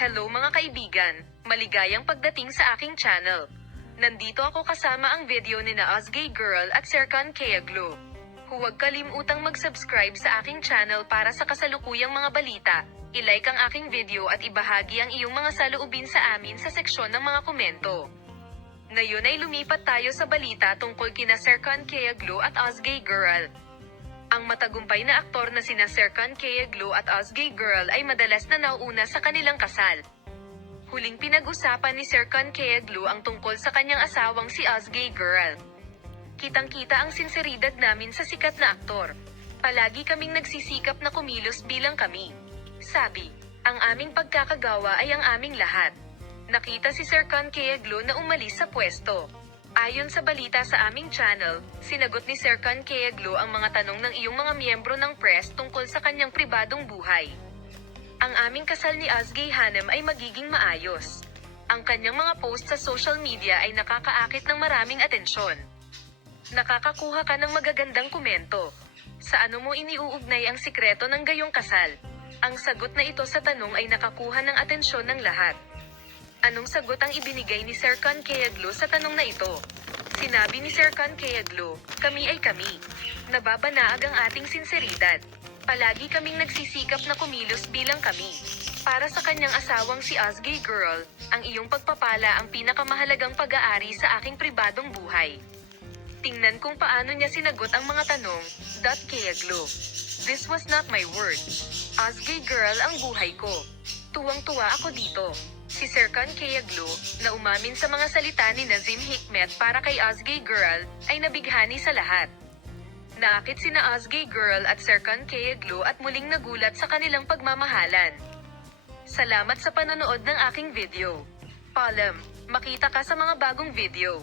Hello mga kaibigan, maligayang pagdating sa aking channel. Nandito ako kasama ang video ni na Osgay Girl at Serkan Kayaglo. Huwag kalimutang mag-subscribe sa aking channel para sa kasalukuyang mga balita. I-like ang aking video at ibahagi ang iyong mga saloobin sa amin sa seksyon ng mga komento. Ngayon ay lumipat tayo sa balita tungkol kina Serkan Kayaglo at Osgay Girl. Ang matagumpay na aktor na sina Serkan Kayaglo at Osgay Girl ay madalas na nauuna sa kanilang kasal. Huling pinag-usapan ni Serkan Kayaglo ang tungkol sa kanyang asawang si Osgay Girl. Kitang-kita ang sinseridad namin sa sikat na aktor. Palagi kaming nagsisikap na kumilos bilang kami. Sabi, ang aming pagkakagawa ay ang aming lahat. Nakita si Serkan Kayaglo na umalis sa pwesto. Ayon sa balita sa aming channel, sinagot ni Serkan Kayaglo ang mga tanong ng iyong mga miyembro ng press tungkol sa kanyang pribadong buhay. Ang aming kasal ni Osgay Hanem ay magiging maayos. Ang kanyang mga post sa social media ay nakakaakit ng maraming atensyon. Nakakakuha ka ng magagandang komento. Sa ano mo iniuugnay ang sikreto ng gayong kasal? Ang sagot na ito sa tanong ay nakakuha ng atensyon ng lahat. Anong sagot ang ibinigay ni Serkan Kayaglo sa tanong na ito? Sinabi ni Serkan Kayaglo, kami ay kami. Nababanaag ang ating sinseridad. Palagi kaming nagsisikap na kumilos bilang kami. Para sa kanyang asawang si Osgay Girl, ang iyong pagpapala ang pinakamahalagang pag-aari sa aking pribadong buhay. Tingnan kung paano niya sinagot ang mga tanong. Kayaglo. This was not my word. Osgay Girl ang buhay ko. Tuwang-tuwa ako dito. Si Serkan Kayaglo, na umamin sa mga salita ni Nazim Hikmet para kay Osgay Girl, ay nabighani sa lahat. Naakit sina Osgay Girl at Serkan Kayaglo at muling nagulat sa kanilang pagmamahalan. Salamat sa panonood ng aking video. Paalam, makita ka sa mga bagong video.